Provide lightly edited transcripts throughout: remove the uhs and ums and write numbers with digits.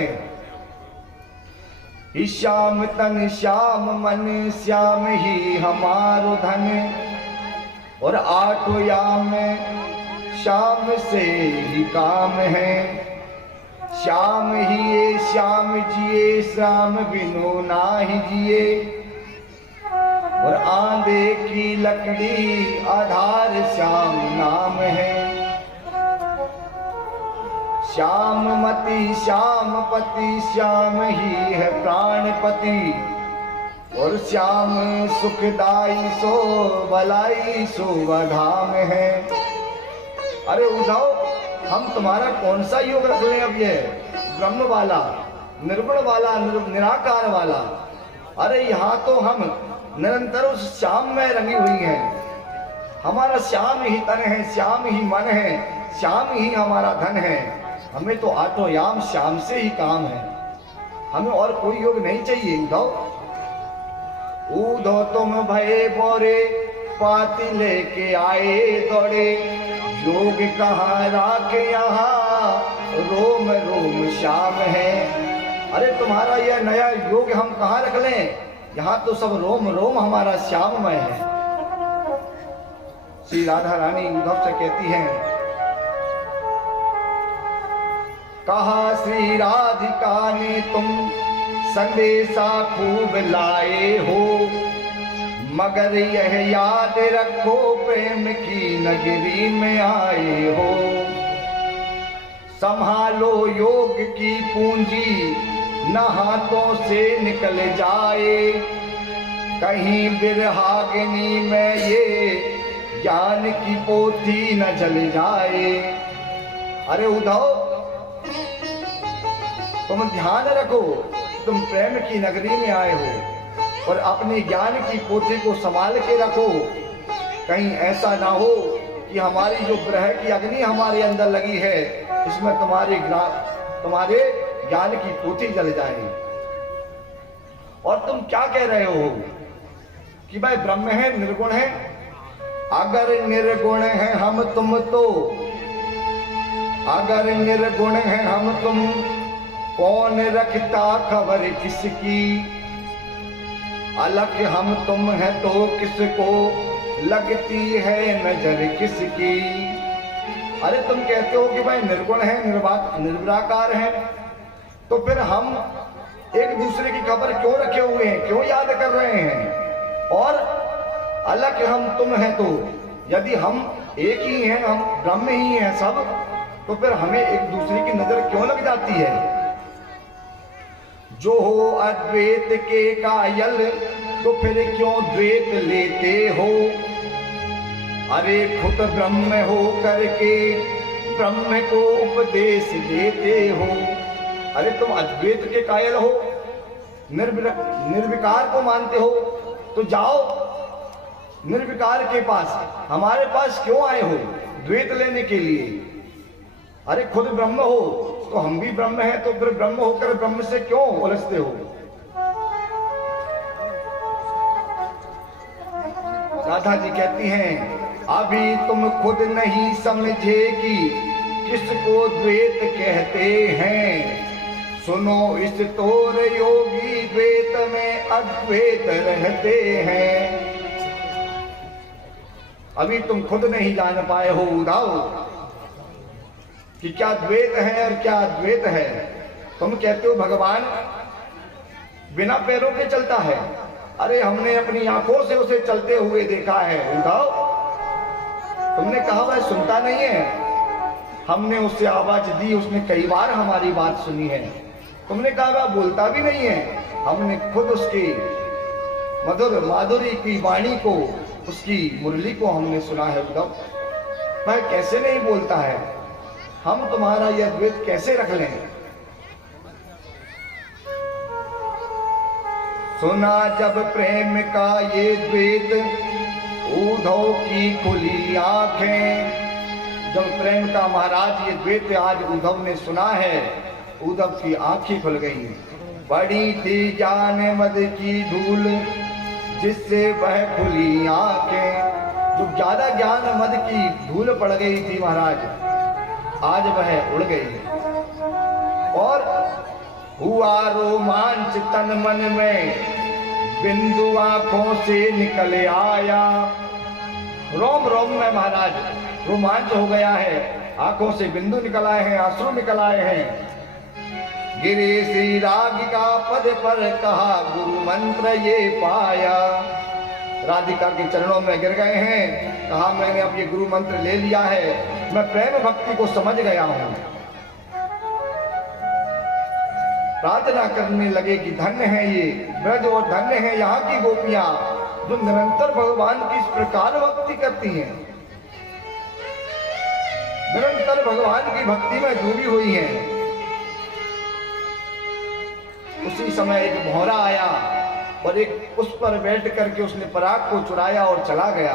लें। श्याम तन श्याम मन श्याम ही हमारो धन, और आठो याम श्याम से ही काम है। श्याम ही ये श्याम जिए, श्याम बिनु नाही जिए, और आंधे की लकड़ी आधार श्याम नाम है। श्याम मति श्याम पति श्याम ही है प्राणपति, और श्याम सुखदाई सो भलाई सो धाम है। अरे उद्धव, हम तुम्हारा कौन सा योग रख लें अब? ये ब्रह्म वाला, निर्गुण वाला, निराकार वाला। अरे यहाँ तो हम निरंतर उस श्याम में रंगी हुई हैं। हमारा श्याम ही तन है, श्याम ही मन है, श्याम ही हमारा धन है। हमें तो आठों याम श्याम से ही काम है, हमें और कोई योग नहीं चाहिए। उद्धव तुम भये बोरे, पाती लेके आए दौड़े, योग कहाँ राखे यहाँ, रोम रोम श्याम है। अरे तुम्हारा यह नया योग हम कहाँ रख लें? यहाँ तो सब रोम रोम हमारा श्याममय है। श्री राधा रानी उद्धव से कहती हैं, कहा श्री राधिका ने तुम संदेशा खूब लाए हो, मगर यह याद रखो प्रेम की नगरी में आए हो। संभालो योग की पूंजी, न हाथों से निकल जाए, कहीं बिरहाग्नि में ये ज्ञान की पोथी न जल जाए। अरे उद्धव, तुम ध्यान रखो, तुम प्रेम की नगरी में आए हो, और अपने ज्ञान की पोथी को संभाल के रखो। कहीं ऐसा ना हो कि हमारी जो ग्रह की अग्नि हमारे अंदर लगी है, इसमें तुम्हारे ज्ञान की पोथी जल जाए। और तुम क्या कह रहे हो कि भाई ब्रह्म है, निर्गुण है? अगर निर्गुण है हम तुम तो, अगर निर्गुण है हम तुम, कौन रखता खबर किसकी? अलग हम तुम है तो किसको लगती है नजर किसकी? अरे तुम कहते हो कि भाई निर्गुण है, निर्विकार है, तो फिर हम एक दूसरे की खबर क्यों रखे हुए हैं, क्यों याद कर रहे हैं? और अलग हम तुम है तो, यदि हम एक ही हैं, हम ब्रह्म ही हैं सब, तो फिर हमें एक दूसरे की नजर क्यों लग जाती है? जो हो अद्वैत के कायल, तो फिर क्यों द्वैत लेते हो? अरे खुद ब्रह्म हो करके ब्रह्म को उपदेश देते हो। अरे तुम अद्वैत के कायल हो, निर्विकार को मानते हो, तो जाओ निर्विकार के पास, हमारे पास क्यों आए हो द्वैत लेने के लिए? अरे खुद ब्रह्म हो तो हम भी ब्रह्म हैं, तो फिर ब्रह्म होकर ब्रह्म से क्यों उलझते हो? राधा जी कहती हैं, अभी तुम खुद नहीं समझे कि किसको द्वैत कहते हैं। सुनो इस तोर योगी द्वैत में अद्वैत रहते हैं। अभी तुम खुद नहीं जान पाए हो उद्धव कि क्या द्वैत है और क्या अद्वैत है। तुम कहते हो भगवान बिना पैरों के चलता है। अरे हमने अपनी आंखों से उसे चलते हुए देखा है उद्धव। तुमने कहा वह सुनता नहीं है, हमने उससे आवाज दी, उसने कई बार हमारी बात सुनी है। तुमने कहा वह बोलता भी नहीं है, हमने खुद उसकी मधुर माधुरी की वाणी को, उसकी मुरली को हमने सुना है उद्धव। वह कैसे नहीं बोलता है? हम तुम्हारा यह द्वैत कैसे रख लें? सुना जब प्रेम का ये द्वैत उद्धव की खुली आंखें। जब प्रेम का महाराज ये द्वैत आज उद्धव ने सुना है, उद्धव की आंखें खुल गई। बड़ी थी ज्ञान मद की धूल जिससे वह खुली आंखें। जो ज्यादा ज्ञान मद की धूल पड़ गई थी महाराज, आज वह उड़ गई। और हुआ रोमांच तन मन में, बिंदु आंखों से निकल आया। रोम रोम में महाराज रोमांच हो गया है, आंखों से बिंदु निकल आए हैं, आंसू निकल आए हैं। गिरे श्री राधिका पद पर कहा गुरु मंत्र ये पाया। राधिका के चरणों में गिर गए हैं, कहा मैंने अब ये गुरु मंत्र ले लिया है, मैं प्रेम भक्ति को समझ गया हूं। प्रार्थना करने लगे कि धन्य है ये ब्रज और धन्य है यहाँ की गोपियां जो निरंतर भगवान की इस प्रकार भक्ति करती हैं, निरंतर भगवान की भक्ति में डूबी हुई हैं। उसी समय एक भौरा आया और एक उस पर बैठ करके उसने पराग को चुराया और चला गया।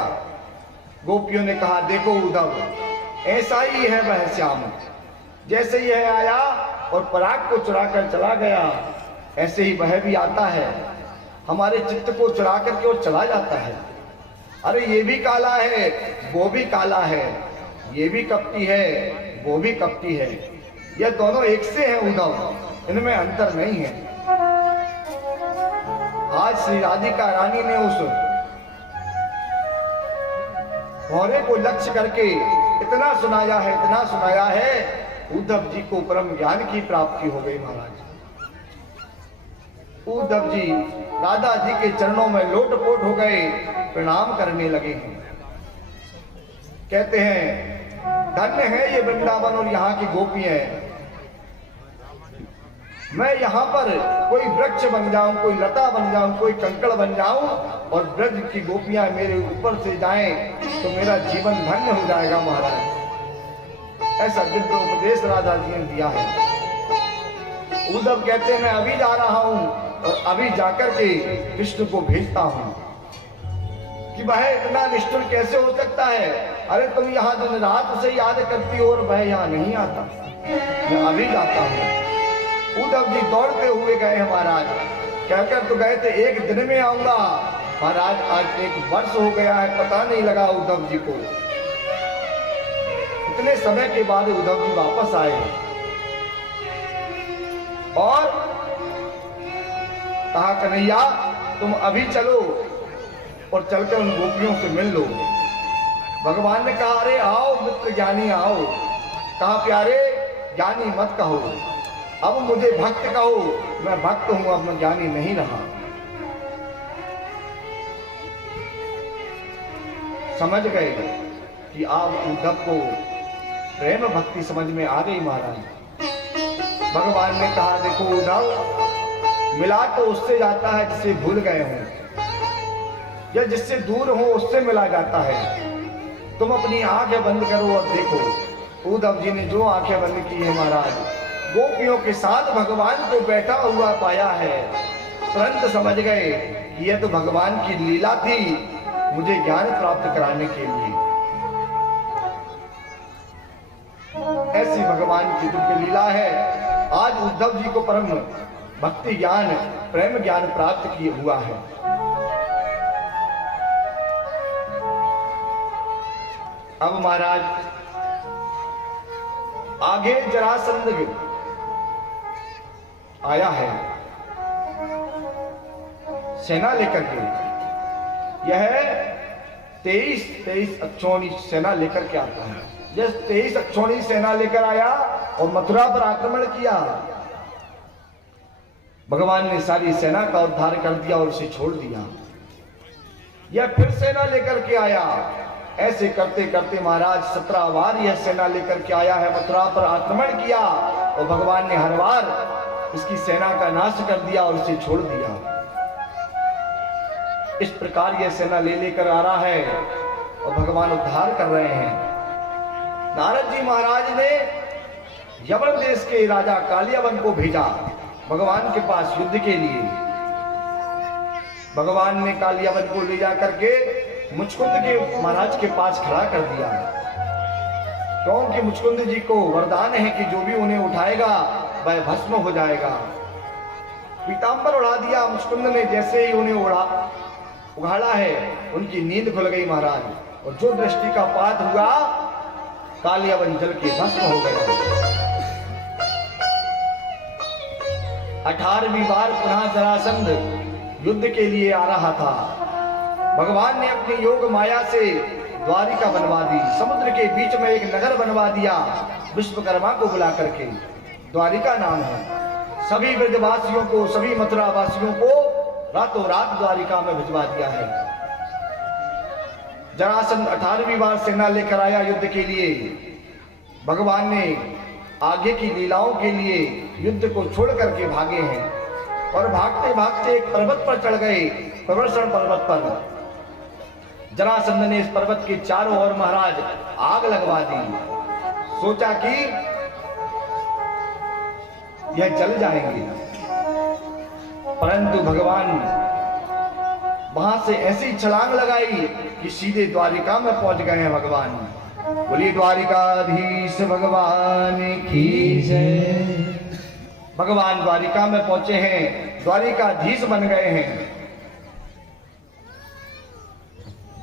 गोपियों ने कहा देखो उद्धव, ऐसा ही है वह श्याम, जैसे ही है आया और पराग को चुरा कर चला गया, ऐसे ही वह भी आता है, हमारे चित्त को चुरा करके और चला जाता है। अरे ये भी काला है, वो भी काला है, ये भी कपटी है, वो भी कपटी है, ये दोनों एक से हैं उद्धव, इनमें अंतर नहीं है। आज श्री राधिका रानी ने उस भौरे को लक्ष्य करके इतना सुनाया है, इतना सुनाया है, उद्धव जी को परम ज्ञान की प्राप्ति हो गई। महाराज उद्धव जी राधा जी के चरणों में लोटपोट हो गए, प्रणाम करने लगे हैं। कहते हैं धन्य है ये वृंदावन और यहाँ की गोपियां, मैं यहाँ पर कोई वृक्ष बन जाऊं, कोई लता बन जाऊं, कोई कंकड़ बन जाऊं और ब्रज की गोपियां मेरे ऊपर से जाएं तो मेरा जीवन धन्य हो जाएगा। महाराज ऐसा दिव्य उपदेश राधा जी ने दिया है। उद्धव कहते हैं मैं अभी जा रहा हूं और अभी जाकर के विष्णु को भेजता हूं कि वह इतना निष्ठुर कैसे हो सकता है। अरे तुम यहाँ दिन रात से याद करती हो और वह यहाँ नहीं आता, मैं अभी जाता हूं। उद्धव जी दौड़ते हुए गए हैं महाराज, कहकर तो गए थे एक दिन में आऊंगा, महाराज आज एक वर्ष हो गया है, पता नहीं लगा उद्धव जी को। इतने समय के बाद उद्धव जी वापस आए और कहा कन्हैया तुम अभी चलो और चलकर उन गोपियों से मिल लो। भगवान ने कहा अरे आओ मित्र ज्ञानी आओ। कहा प्यारे ज्ञानी मत कहो, अब मुझे भक्त कहो, मैं भक्त हूं, अब मैं ज्ञानी नहीं रहा। समझ गए कि आप उद्धव को प्रेम भक्ति समझ में आ गई। महाराज भगवान ने कहा देखो उद्धव, मिला तो उससे जाता है जिसे भूल गए हो, या जिससे दूर हो उससे मिला जाता है। तुम अपनी आंखें बंद करो और देखो। उद्धव जी ने जो आंखें बंद की है महाराज, गोपियों के साथ भगवान को बैठा हुआ पाया है। तुरंत समझ गए कि यह तो भगवान की लीला थी मुझे ज्ञान प्राप्त कराने के लिए। ऐसी भगवान की दिव्य लीला है। आज उद्धव जी को परम भक्ति ज्ञान प्रेम ज्ञान प्राप्त किए हुआ है। अब महाराज आगे जरासंध आया है सेना लेकर के। यह 23 अक्षौणी सेना लेकर के आता है। जब 23 अक्षौणी सेना लेकर आया और मथुरा पर आक्रमण किया, भगवान ने सारी सेना का उद्धार कर दिया और उसे छोड़ दिया। यह फिर सेना लेकर के आया। ऐसे करते करते महाराज 17 बार यह सेना लेकर के आया है, मथुरा पर आक्रमण किया और भगवान ने हर बार इसकी सेना का नाश कर दिया और उसे छोड़ दिया। इस प्रकार यह सेना ले लेकर आ रहा है और भगवान उद्धार कर रहे हैं। नारद जी महाराज ने यवन देश के राजा कालियावन को भेजा भगवान के पास युद्ध के लिए। भगवान ने कालियावन को ले जाकर के मुचकुंद के महाराज के पास खड़ा कर दिया, क्योंकि मुचकुंद जी को वरदान है कि जो भी उन्हें उठाएगा वह भस्म हो जाएगा। पीतांबर उड़ा दिया मुचकुंद ने, जैसे ही उन्हें उघाड़ा है उनकी नींद खुल गई महाराज, और जो दृष्टि का पात हुआ कालियावन जल के भस्म हो गया। 18वीं बार पुनः जरासंध युद्ध के लिए आ रहा था। भगवान ने अपनी योग माया से द्वारिका बनवा दी, समुद्र के बीच में एक नगर बनवा दिया विश्वकर्मा को बुला करके। द्वारिका नाम है। सभी ब्रजवासियों को, सभी मथुरा वासियों को रातों रात द्वारिका में भिजवा दिया है। जरासंध 18वीं बार सेना लेकर आया युद्ध के लिए। भगवान ने आगे की लीलाओं के लिए युद्ध को छोड़ करके भागे हैं और भागते भागते एक पर्वत पर चढ़ गए, प्रवर्षण पर्वत पर। जरासंध ने इस पर्वत के चारों ओर महाराज आग लगवा दी। सोचा कि यह जल जाएंगे, परंतु भगवान वहां से ऐसी छलांग लगाई कि सीधे द्वारिका में पहुंच गए हैं भगवान। बोलिए द्वारिकाधीश भगवान की जय। भगवान द्वारिका में पहुंचे हैं, द्वारिकाधीश बन गए हैं।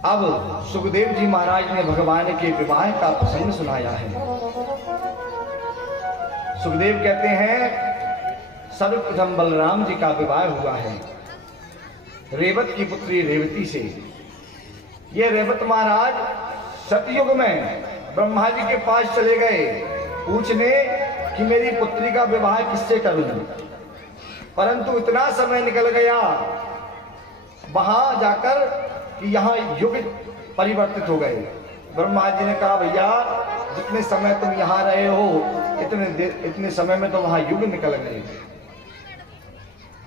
अब सुखदेव जी महाराज ने भगवान के विवाह का प्रसंग सुनाया है। सुखदेव कहते हैं सर्वप्रथम बलराम जी का विवाह हुआ है रेवत की पुत्री रेवती से। ये रेवत महाराज सतयुग में ब्रह्मा जी के पास चले गए पूछने कि मेरी पुत्री का विवाह किससे करूं, परंतु इतना समय निकल गया वहां जाकर कि यहाँ युग परिवर्तित हो गए। ब्रह्मा जी ने कहा भैया जितने समय तुम यहाँ रहे हो इतने समय में तो वहां युग निकल गए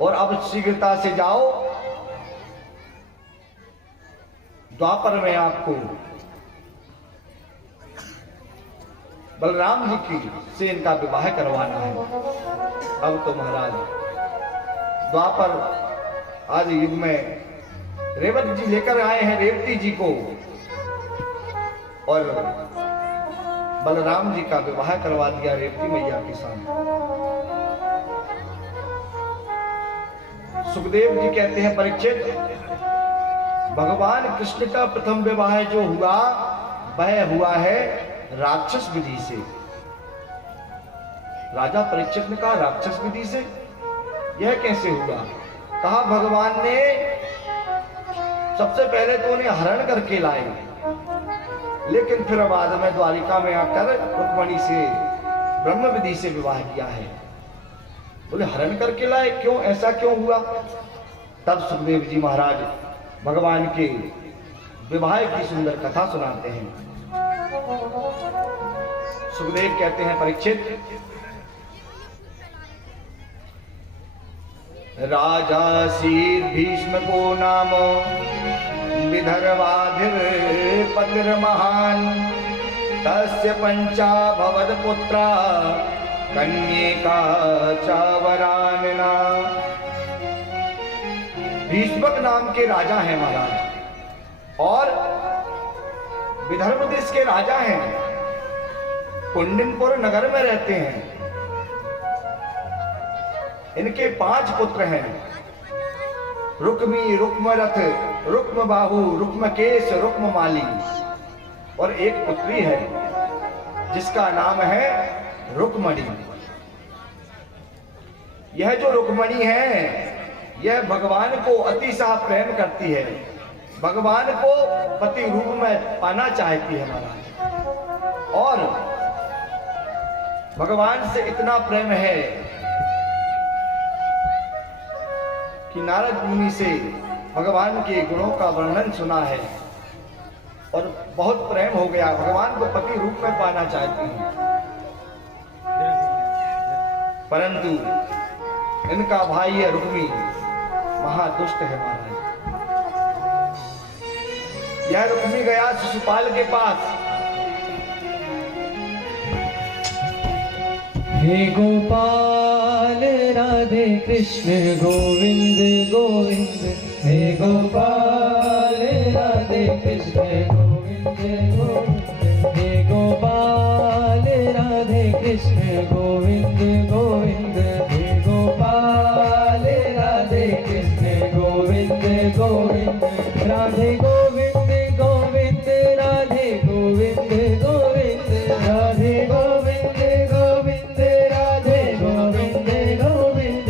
और अब शीघ्रता से जाओ, द्वापर में आपको बलराम जी की से इनका विवाह करवाना है। अब तो महाराज द्वापर आदि युग में रेवत जी लेकर आए हैं रेवती जी को और बलराम जी का विवाह करवा दिया रेवती मैया के साथ। सुखदेव जी कहते हैं परीक्षित, भगवान कृष्ण का प्रथम विवाह जो हुआ वह हुआ है राक्षस विधि से। राजा परीक्षित ने कहा राक्षस विधि से यह कैसे हुआ? कहा भगवान ने सबसे पहले तो उन्हें हरण करके लाए, लेकिन फिर बाद में द्वारिका में आकर रुक्मिणी से ब्रह्म विधि से विवाह किया है। बोले हरण करके लाए, क्यों, ऐसा क्यों हुआ? तब सुखदेव जी महाराज भगवान के विवाह की सुंदर कथा सुनाते हैं। सुखदेव कहते हैं परीक्षित, राजा शीर भीष्म को नाम विदर्भाधिर पतिर महान तस्य पंचा भवद पुत्रा कन्यका चावरानना। भीष्मक नाम के राजा हैं महाराज और विदर्भ देश के राजा हैं, कुंडिनपुर नगर में रहते हैं। इनके 5 पुत्र हैं, रुक्मी, रुक्मरथ, रुक्मबाहु, रुक्मकेश, रुक्ममाली और एक पुत्री है जिसका नाम है रुक्मणी। यह जो रुक्मणी है यह भगवान को अतिशय प्रेम करती है, भगवान को पति रूप में पाना चाहती है महाराज और भगवान से इतना प्रेम है कि नारद मुनि से भगवान के गुणों का वर्णन सुना है और बहुत प्रेम हो गया, भगवान को पति रूप में पाना चाहती हैं। परंतु इनका भाई है रुक्मी महादुष्ट है महाराज। यह रुक्मी गया शिशुपाल के पास, हे गोपाल राधे कृष्ण गोविंद गोविंद, हे गोपाल राधे कृष्ण गोविंद गोविंद, हे गोपाल राधे कृष्ण गोविंद गोविंद, हे गोपाल राधे कृष्ण गोविंद गोविंद, राधे गोविंद गोविंद, राधे गोविंद गोविंद, राधे गोविंद गोविंद, राधे गोविंद गोविंद,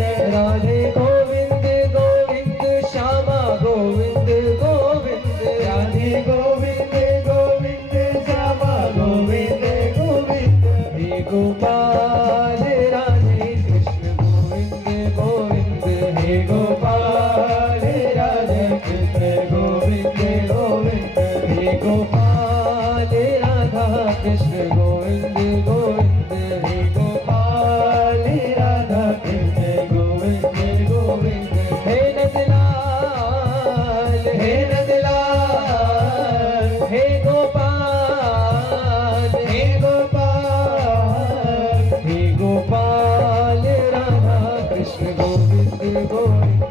कृष्ण गोविंद गोविंद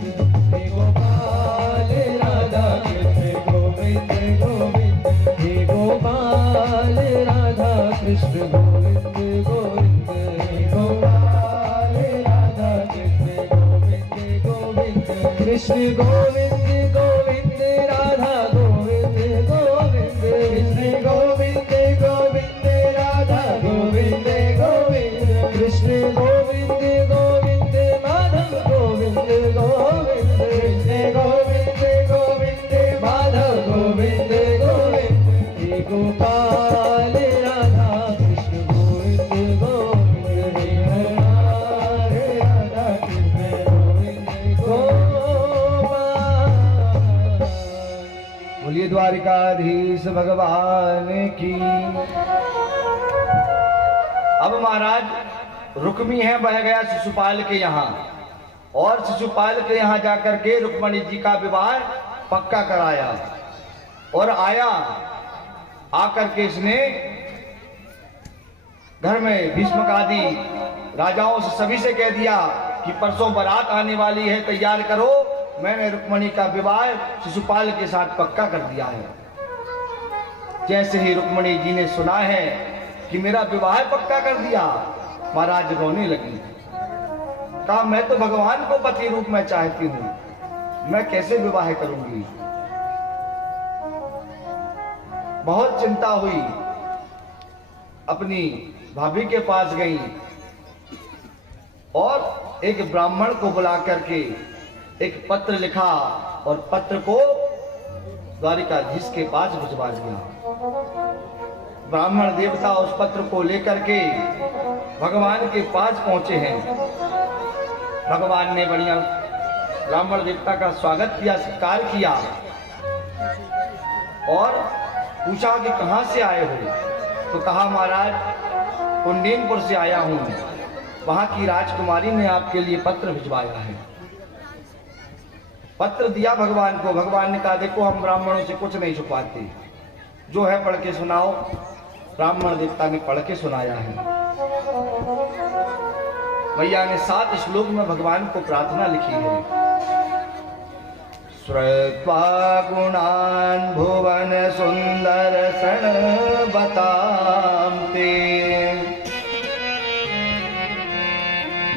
हे गोपाल राधा कृष्ण गोविंद गोविंद हे गोपाल राधा कृष्ण गोविंद गोविंद हे गोपाल राधा कृष्ण गोविंद गोविंद कृष्ण गोविंद गोविंद राधा गोविंद गोविंद कृष्ण गोविंद गोविंद राधा गोविंद गोविंद कृष्ण गोविंद गोविंद माधव गोविंद गोविंद कृष्ण गोविंद गोविंद माधव गोविंद गोविंद हे गोपाल राधा कृष्ण गोविंद गोविंद हे गोपाल राधा कृष्ण गोविंद गोपाल। बोलिए द्वारिकाधीश भगवान की। अब महाराज रुक्मी है बह गया शिशुपाल के यहाँ, और शिशुपाल के यहाँ जाकर के रुक्मणी जी का विवाह पक्का कराया। और आया, आकर के इसने घर में भीष्मक आदि राजाओं से सभी से कह दिया कि परसों बारात आने वाली है, तैयार करो। मैंने रुक्मणी का विवाह शिशुपाल के साथ पक्का कर दिया है। जैसे ही रुक्मणी जी ने सुना है कि मेरा विवाह पक्का कर दिया, महाराज रोने लगी। कहा मैं तो भगवान को पति रूप में चाहती हूं, मैं कैसे विवाह करूंगी। बहुत चिंता हुई, अपनी भाभी के पास गई और एक ब्राह्मण को बुला करके एक पत्र लिखा और पत्र को द्वारिकाधीश के पास भिजवा दिया। ब्राह्मण देवता उस पत्र को लेकर के भगवान के पास पहुंचे हैं। भगवान ने बढ़िया ब्राह्मण देवता का स्वागत किया, सत्कार किया और पूछा कि कहां से आए हो। तो कहा महाराज कुंडीनपुर से आया हूं, वहां की राजकुमारी ने आपके लिए पत्र भिजवाया है। पत्र दिया भगवान को। भगवान ने कहा देखो हम ब्राह्मणों से कुछ नहीं छुपाते, जो है पढ़ के सुनाओ। ब्राह्मण देवता ने पढ़ के सुनाया है। मैया ने 7 श्लोक में भगवान को प्रार्थना लिखी है। श्रुत्वा गुणान् भुवन सुंदर सण बताम ते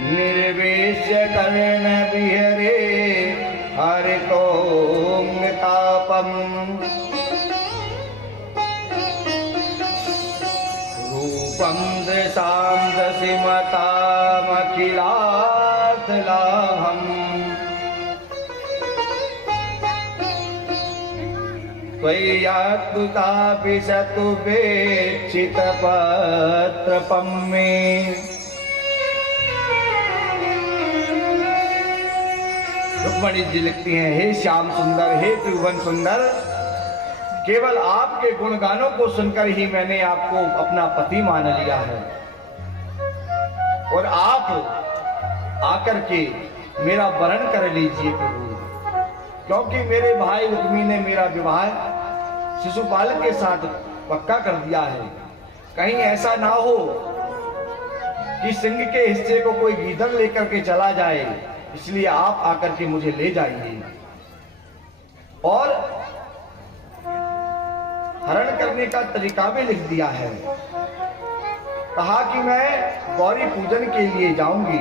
निर्वेश्य कर्ण विहरे हरितो तापम रूपम दृशां दशिमतामखिलार्थ लाभम त्वय्यात्मता विशतु वेक्षित पत्रपम में। रुक्मणी जी लिखती हैं, हे श्याम सुंदर, हे त्रिभुवन सुंदर, केवल आपके गुणगानों को सुनकर ही मैंने आपको अपना पति मान लिया है। और आप आकर के मेरा वरण कर लीजिए प्रभु, क्योंकि मेरे भाई रुक्मी ने मेरा विवाह शिशुपाल के साथ पक्का कर दिया है। कहीं ऐसा ना हो कि सिंह के हिस्से को कोई गीदड़ लेकर के चला जाए, इसलिए आप आकर के मुझे ले जाइए। और हरण करने का तरीका भी लिख दिया है। कहा कि मैं गौरी पूजन के लिए जाऊंगी,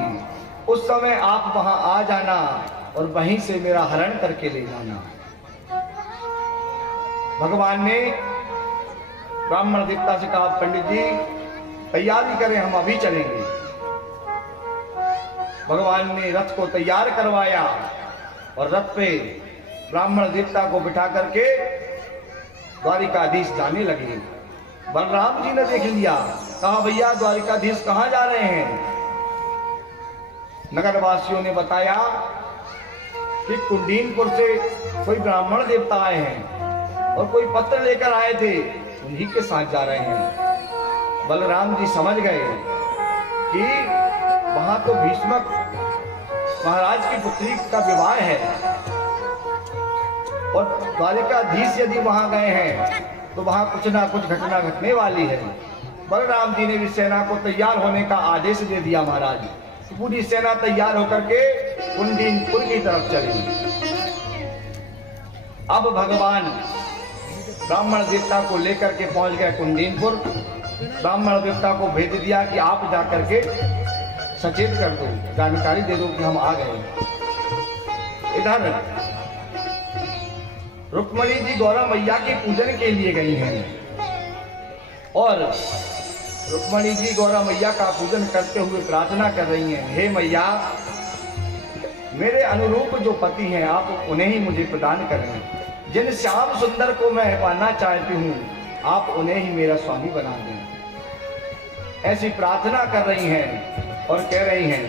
उस समय आप वहां आ जाना और वहीं से मेरा हरण करके ले जाना। भगवान ने ब्राह्मण देवता से कहा पंडित जी तैयारी करें, हम अभी चलेंगे। भगवान ने रथ को तैयार करवाया और रथ पे ब्राह्मण देवता को बिठा करके द्वारिकाधीश जाने लगे। बलराम जी ने देख लिया, कहा भैया द्वारिकाधीश कहां जा रहे हैं। नगर वासियों ने बताया कि कुंडीनपुर से कोई ब्राह्मण देवता आए हैं और कोई पत्र लेकर आए थे, उन्हीं के साथ जा रहे हैं। बलराम जी समझ गए कि वहां तो भीष्मक महाराज की पुत्री का विवाह है और द्वारिकाधीश यदि वहां गए हैं तो वहां कुछ ना कुछ घटना घटने वाली है। बलराम जी ने भी सेना को तैयार होने का आदेश दे दिया। महाराज पूरी सेना तैयार होकर के कुंडीनपुर की तरफ चली। अब भगवान ब्राह्मण देवता को लेकर के पहुंच गए कुंडीनपुर। ब्राह्मण देवता को भेज दिया कि आप जाकर के सचेत कर दो, जानकारी दे दो कि हम आ गए। इधर रुक्मणी जी गौरा मैया के पूजन के लिए गई हैं और रुक्मणी जी गौरा मैया का पूजन करते हुए प्रार्थना कर रही हैं, हे मैया, मेरे अनुरूप जो पति हैं आप उन्हें ही मुझे प्रदान करें। जिन श्याम सुंदर को मैं पाना चाहती हूँ आप उन्हें ही मेरा स्वामी बना दें। ऐसी प्रार्थना कर रही हैं और कह रही हैं,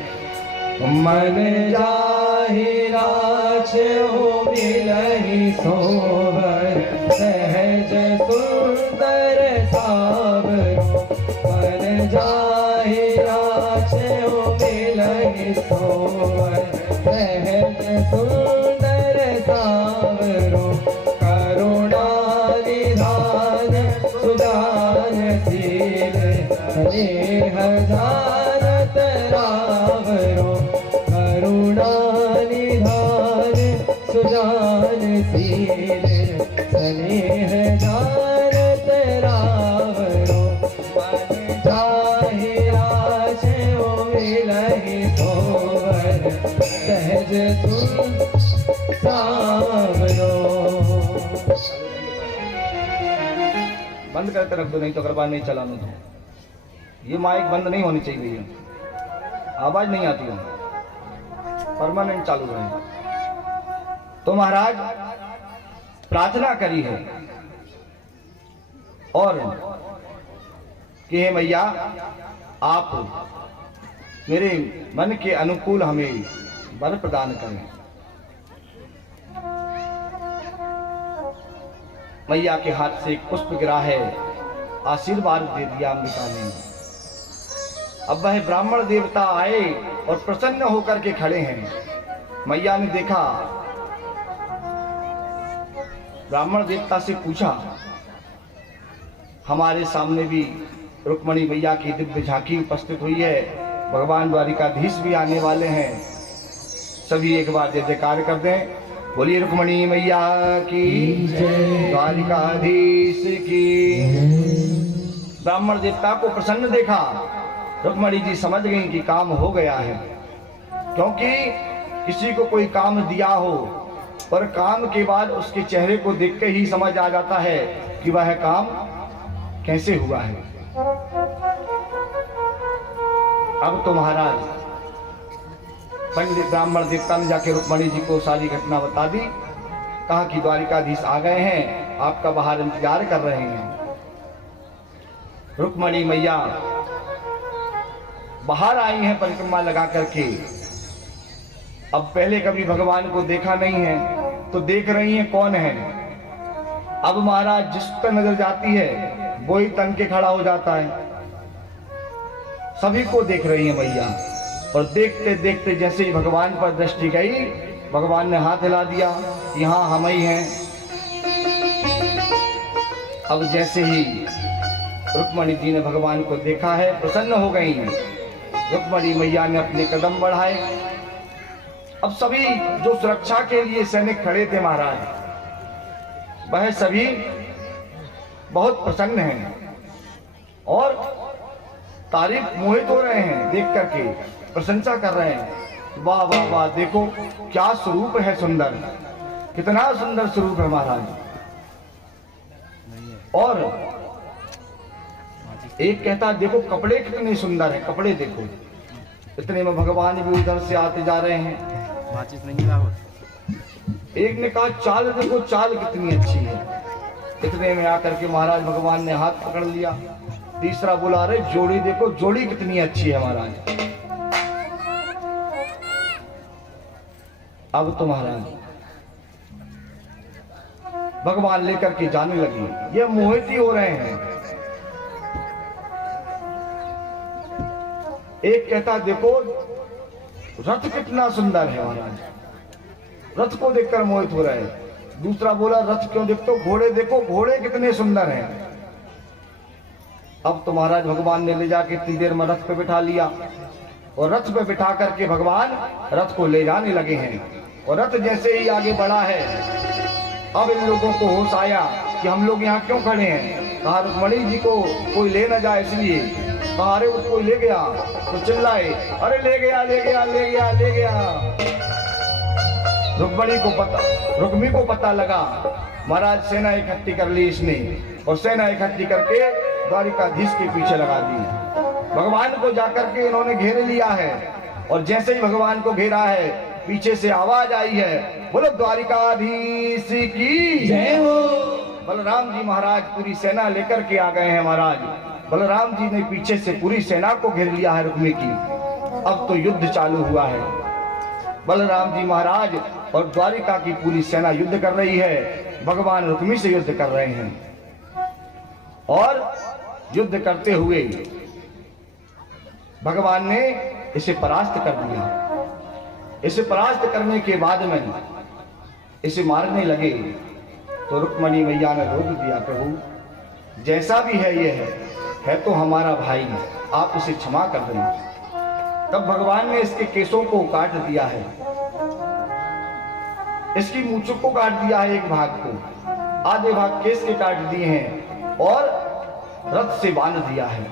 मन जाहि राज हो मिलहि सोवर, सहज सुंदर सावरो। मन जाहि राज हो मिलहि सोवर, सहज सुंदर सावरो। करुणा निधान सुदान शील, स्नेह जानत रावरो। करुणा निधान सुजान शील, स्नेह जानत रावरो। मन जाहि राज हो मिलहि सोवर, सहज सुंदर सावरो। बंद करके रख दो, नहीं तो अगर नहीं चलाना तो ये माइक बंद नहीं होनी चाहिए भैया, आवाज नहीं आती है, परमानेंट चालू रहे। तो महाराज प्रार्थना करी है और कि हे मैया, आप मेरे मन के अनुकूल हमें वर प्रदान करें। मैया के हाथ से एक पुष्प गिरा है, आशीर्वाद दे दिया अंबिका ने। अब वह ब्राह्मण देवता आए और प्रसन्न होकर के खड़े हैं। मैया ने देखा, ब्राह्मण देवता से पूछा, हमारे सामने भी रुक्मणी मैया की दिव्य झांकी उपस्थित हुई है, भगवान द्वारिकाधीश भी आने वाले हैं, सभी एक बार जय जयकार कर दें। बोलिए रुक्मणी मैया की जय, द्वारिकाधीश की। ब्राह्मण देवता को प्रसन्न देखा, रुक्मणी जी समझ गई कि काम हो गया है, क्योंकि किसी को कोई काम दिया हो पर काम के बाद उसके चेहरे को देख के ही समझ आ जाता है कि वह काम कैसे हुआ है। अब तो महाराज पंडित ब्राह्मण देवता ने जाके रुक्मणी जी को सारी घटना बता दी, कहा कि द्वारिकाधीश आ गए हैं, आपका बाहर इंतजार कर रहे हैं। रुक्मणी मैया बाहर आई हैं परिक्रमा लगा करके। अब पहले कभी भगवान को देखा नहीं है तो देख रही हैं कौन है। अब महाराज जिस पर नजर जाती है वो ही तन के खड़ा हो जाता है। सभी को देख रही है मैया, और देखते देखते जैसे ही भगवान पर दृष्टि गई, भगवान ने हाथ हिला दिया, यहाँ हम ही हैं। अब जैसे ही रुक्मणी जी ने भगवान को देखा है, प्रसन्न हो गई। रुक्मणी मैया ने अपने कदम बढ़ाए। अब सभी जो सुरक्षा के लिए सैनिक खड़े थे महाराज, वह सभी बहुत प्रसन्न हैं और तारीफ मोहित हो रहे हैं, देख करके प्रशंसा कर रहे हैं। वाह वाह वाह, देखो क्या स्वरूप है सुंदर, कितना सुंदर स्वरूप है महाराज। और एक कहता देखो कपड़े कितने सुंदर हैं, कपड़े देखो। इतने में भगवान भी उधर से आते जा रहे हैं। एक ने कहा चाल देखो, चाल कितनी अच्छी है। इतने में आकर के महाराज भगवान ने हाथ पकड़ लिया। तीसरा बोला अरे जोड़ी देखो, जोड़ी कितनी अच्छी है महाराज। अब तो महाराज भगवान लेकर के जाने लगी, ये मोहित ही हो रहे हैं। एक कहता देखो रथ कितना सुंदर है महाराज, रथ को देखकर मोहित हो रहे हैं। दूसरा बोला रथ क्यों देखते हो, घोड़े देखो, घोड़े कितने सुंदर हैं। अब तो महाराज भगवान ने ले जाके इतनी देर में रथ पे बिठा लिया। और रथ पे बिठा करके भगवान रथ को ले जाने लगे हैं। और रथ जैसे ही आगे बढ़ा है, अब इन लोगों को होश आया कि हम लोग यहाँ क्यों खड़े हैं। कहा रुक्मणी जी को कोई ले न जाए इसलिए। कहा अरे वो कोई ले गया, तो चिल्लाए अरे ले गया ले गया ले गया ले गया। रुक्मी को पता लगा, महाराज सेना इकट्ठी कर ली इसने, और सेना इकट्ठी करके द्वारिकाधीश के पीछे लगा दी। भगवान को जाकर के इन्होंने घेर लिया है, और जैसे ही भगवान को घेरा है, पीछे से आवाज आई है, बोलो द्वारिकाधीश की जय हो। बलराम जी महाराज पूरी सेना लेकर के आ गए हैं। महाराज बलराम जी ने पीछे से पूरी सेना को घेर लिया है रुक्मी की। अब तो युद्ध चालू हुआ है। बलराम जी महाराज और द्वारिका की पूरी सेना युद्ध कर रही है। भगवान रुक्मी से युद्ध कर रहे हैं, और युद्ध करते हुए भगवान ने इसे परास्त कर दिया। इसे परास्त करने के बाद में इसे मारने लगे, तो रुक्मणी मैया ने रोक दिया, प्रभु जैसा भी है ये है तो हमारा भाई, आप इसे क्षमा कर दें। तब भगवान ने इसके केसों को काट दिया है, इसकी मूंछों को काट दिया है, एक भाग को, आधे भाग केस के काट दिए हैं, और रथ से बांध दिया है।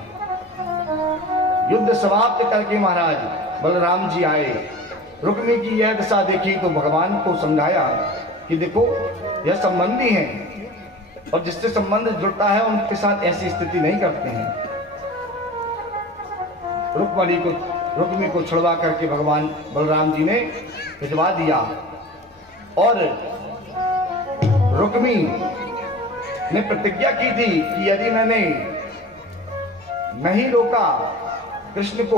युद्ध समाप्त करके महाराज बलराम जी आए। रुक्मी की यह दशा देखी तो भगवान को समझाया कि देखो यह संबंधी हैं, और जिससे संबंध जुड़ता है उनके साथ ऐसी स्थिति नहीं करते हैं। रुक्मी को छुड़वा करके भगवान बलराम जी ने भिजवा दिया, और रुक्मी ने प्रतिज्ञा की थी कि यदि मैंने नहीं रोका कृष्ण को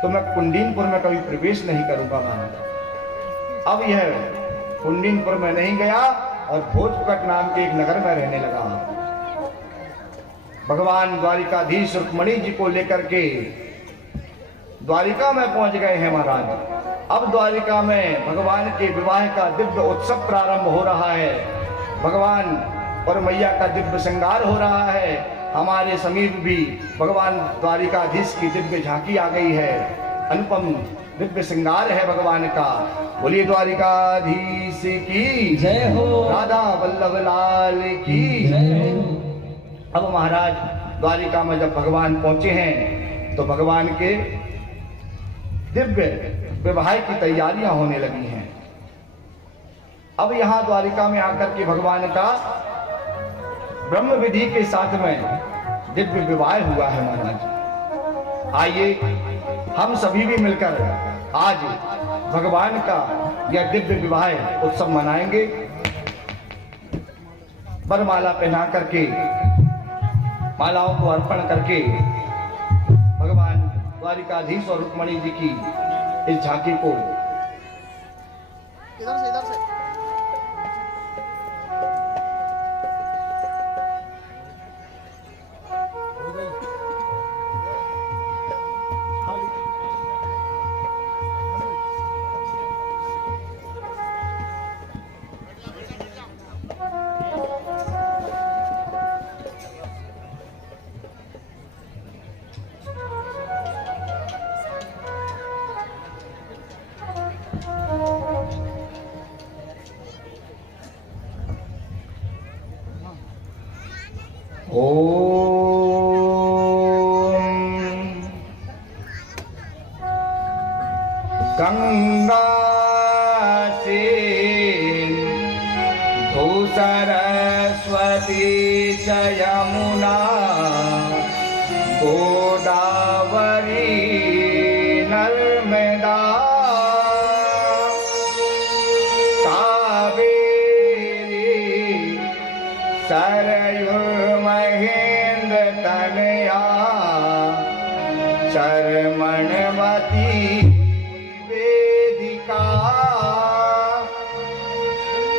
तो मैं कुंडीनपुर में कभी प्रवेश नहीं करूंगा महाराज। अब यह कुंडीनपुर में नहीं गया और भोजपट नाम के एक नगर में रहने लगा। भगवान द्वारिकाधीश रुक्मणी जी को लेकर के द्वारिका में पहुंच गए हैं महाराज। अब द्वारिका में भगवान के विवाह का दिव्य उत्सव प्रारंभ हो रहा है। भगवान और मैया का दिव्य श्रृंगार हो रहा है। हमारे समीप भी भगवान द्वारिकाधीश की दिव्य झांकी आ गई है। अनुपम दिव्य श्रृंगार है भगवान का। बोलिए द्वारिकाधीश की जय हो। राधा वल्लभ लाल की जय हो। अब महाराज द्वारिका में जब भगवान पहुंचे हैं तो भगवान के दिव्य विवाह की तैयारियां होने लगी हैं। अब यहाँ द्वारिका में आकर के भगवान का ब्रह्म विधि के साथ में दिव्य विवाह हुआ है महाराज। आइए हम सभी भी मिलकर आज भगवान का यह दिव्य विवाह उत्सव मनाएंगे। वरमाला पहना करके, मालाओं को अर्पण करके भगवान द्वारिकाधीश और रुक्मणी जी की इस झांकी को इधर से गंगा से सरस्वती च यमुना गोदावरी नर्मदा कावेरी सरयुर्महेन्द्र तनया चरमणवती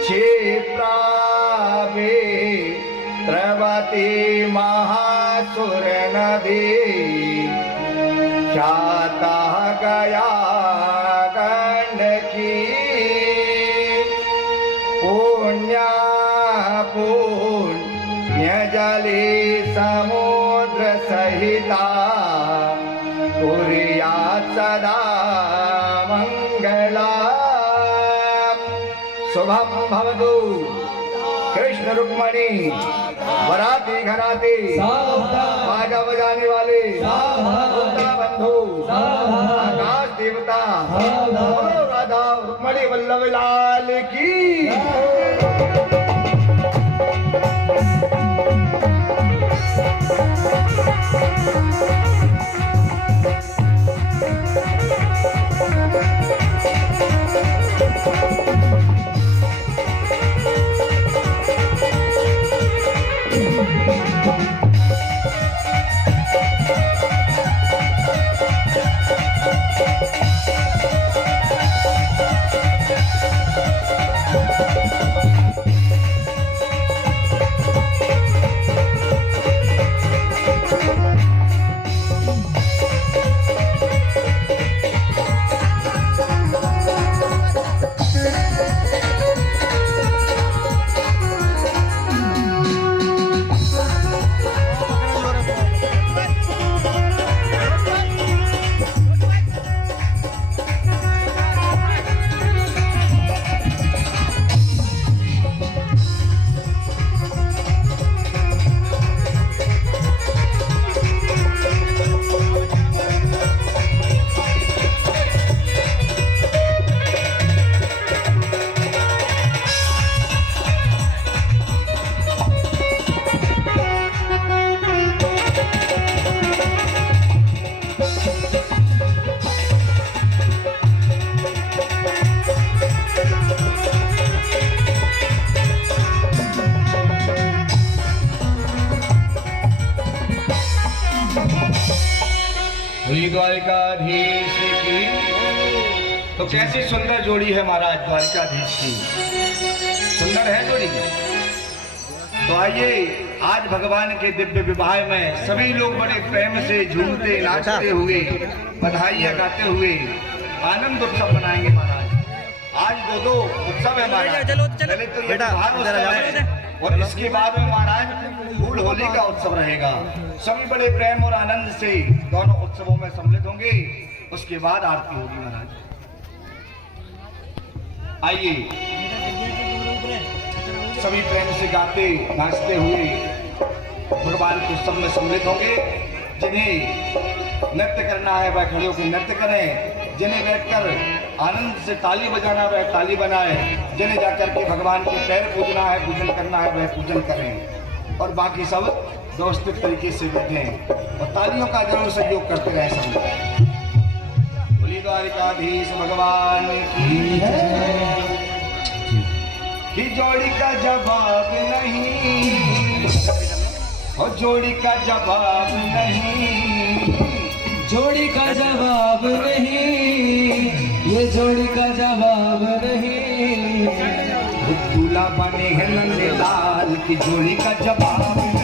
क्षिप्रावे प्रवती महासुर नदी शुभम भवतु कृष्ण रुक्मणी वराती घराती बाजा बजाने वाले मुद्दा बंधु आकाश देवता बोलो राधा रुक्मणी वल्लभ लाल की। द्वारिकाधीश की तो कैसी सुंदर जोड़ी है महाराज द्वारिकाधीश की, सुंदर है जोड़ी। तो आइए आज भगवान के दिव्य विवाह में सभी लोग बड़े प्रेम से झूमते नाचते हुए बधाइयां गाते हुए आनंद उत्सव मनाएंगे महाराज। आज दो उत्सव है महाराज, पहले तो ये त्योहार उत्सव है और इसके बाद में महाराज फूल होली का उत्सव रहेगा। सभी बड़े प्रेम और आनंद से दोनों उत्सवों में सम्मिलित होंगे, उसके बाद आरती होगी महाराज। आइए सभी प्रेम से गाते नाचते हुए भगवान के उत्सव में सम्मिलित होंगे। जिन्हें नृत्य करना है वह खड़े होकर नृत्य करें, जिन्हें बैठकर आनंद से ताली बजाना है वह ताली बनाए, जिन्हें जाकर के भगवान के पैर पूजना है पूजन करना है वह पूजन करें, और बाकी सब व्यवस्थित तरीके से बैठें और तालियों का जरूर सहयोग करते रहे सब। बोली द्वारिकाधीश भगवान की कि जोड़ी का जवाब नहीं, और जोड़ी का जवाब नहीं, जोड़ी का जवाब नहीं, ये जोड़ी का जवाब नहीं। दूल्हा बने हैं नंदे लाल की जोड़ी का जवाब नहीं।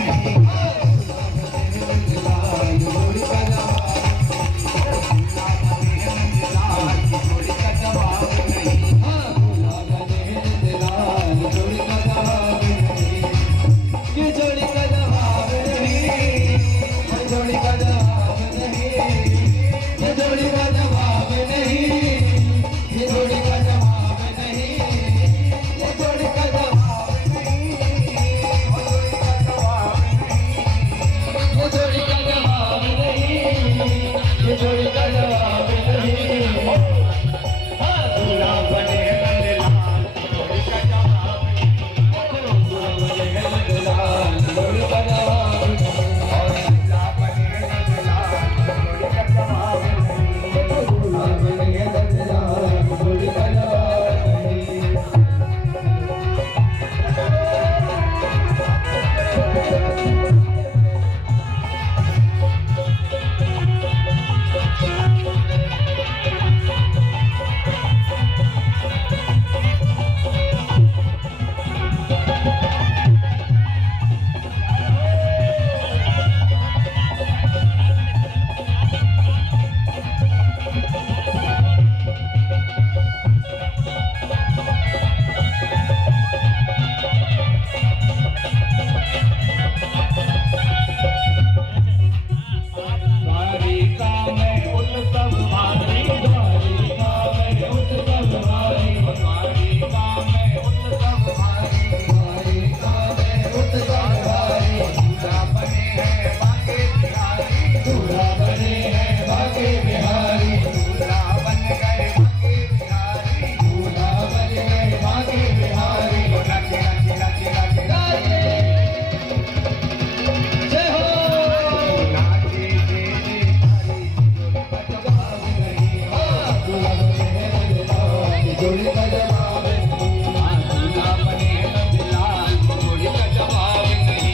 जोड़ी का जवाब नहीं। हाँ, दूल्हा बने हैं नंदलाल, जोड़ी का जवाब नहीं।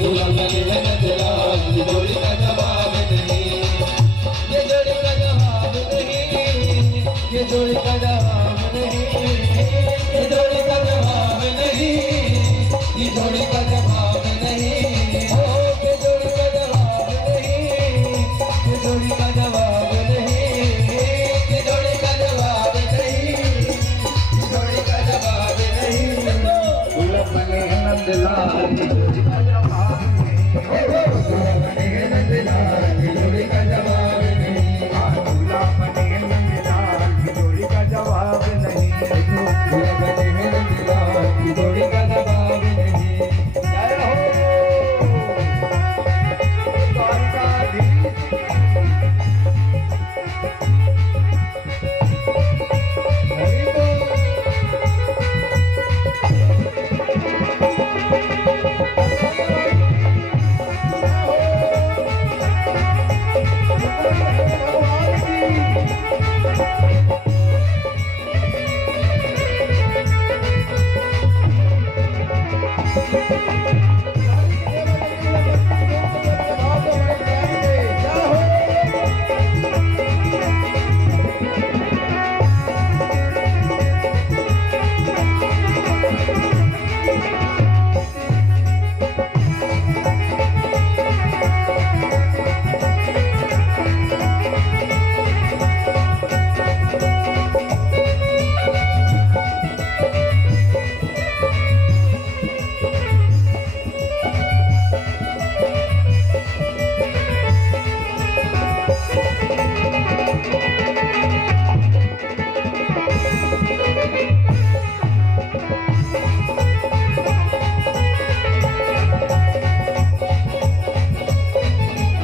दूल्हा बने हैं नंदलाल, जोड़ी का जवाब नहीं। ये जोड़ी का जवाब नहीं, ये जोड़ी का जवाब नहीं, ये जोड़ी का जवाब नहीं, ये जोड़ी का जवाब नहीं। ओ ये जोड़ी का जवाब नहीं, ये जोड़ी का जवाब नहीं, ये जोड़ी का जवाब नहीं, ये जोड़ी का जवाब नहीं। दूल्हा बने हैं नंदलाल, जोड़ी का जवाब नहीं। दूल्हा बने हैं नंदलाल, जोड़ी का जवाब नहीं। हाँ, दूल्हा बने हैं नंदलाल, जोड़ी का जवाब नहीं। दूल्हा बने हैं नंदलाल, जोड़ी का जवाब नहीं। जय हो द्वारकाधीश। हरि बोल।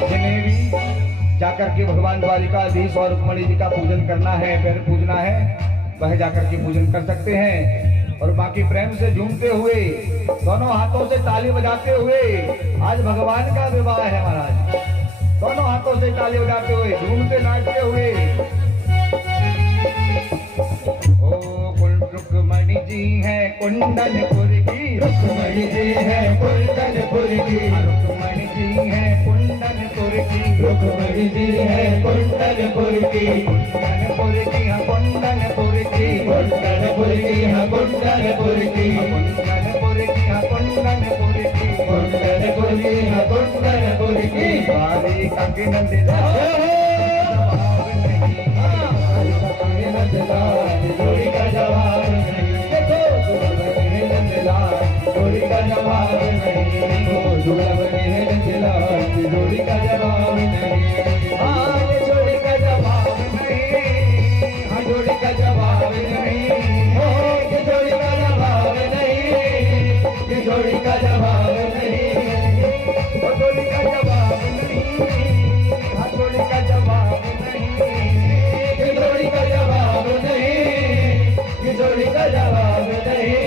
जिन्हें भी जाकर के भगवान द्वारिकाधीश और रुक्मणी जी का पूजन करना है, पैर पूजना है, वह जाकर के पूजन कर सकते हैं। और बाकी प्रेम से झूमते हुए, दोनों हाथों से ताली बजाते हुए, आज भगवान का विवाह है महाराज। दोनों हाथों से ताली बजाते हुए, झूमते नाचते हुए। ओ रुक्मणी जी है कुंदनपुर की, रुक्मणी जी है कुंदनपुर की, रुक्मणी जी है कुंदनपुर की, रुक्मणी जी है कुंदनपुर की, कुंदनपुर की हाँ कुंदनपुर की, कुंदनपुर की हाँ कुंदनपुर की, कुंदनपुर की हाँ कुंदनपुर की, कुंदनपुर की हाँ कुंदनपुर की। बारी का के नंदलाल जवाब नहीं। नंदलाल, जोड़ी का जवाब नहीं। देखो दूल्हा बने हैं नंदलाल, जोड़ी का जवाब नहीं। देखो दूल्हा बने हैं नंदलाल, जोड़ी का जवाब नहीं। हाँ, ये जोड़ी का जवाब नहीं। हाँ जोड़ी का जवाब नहीं। हो ये जोड़ी का जवाब नहीं, ये जोड़ी का जवाब नहीं। वो जोड़ी का जवाब नहीं। हाँ, जोड़ी का जवाब नहीं। ये जोड़ी का जवाब नहीं, ये जोड़ी का जवाब नहीं।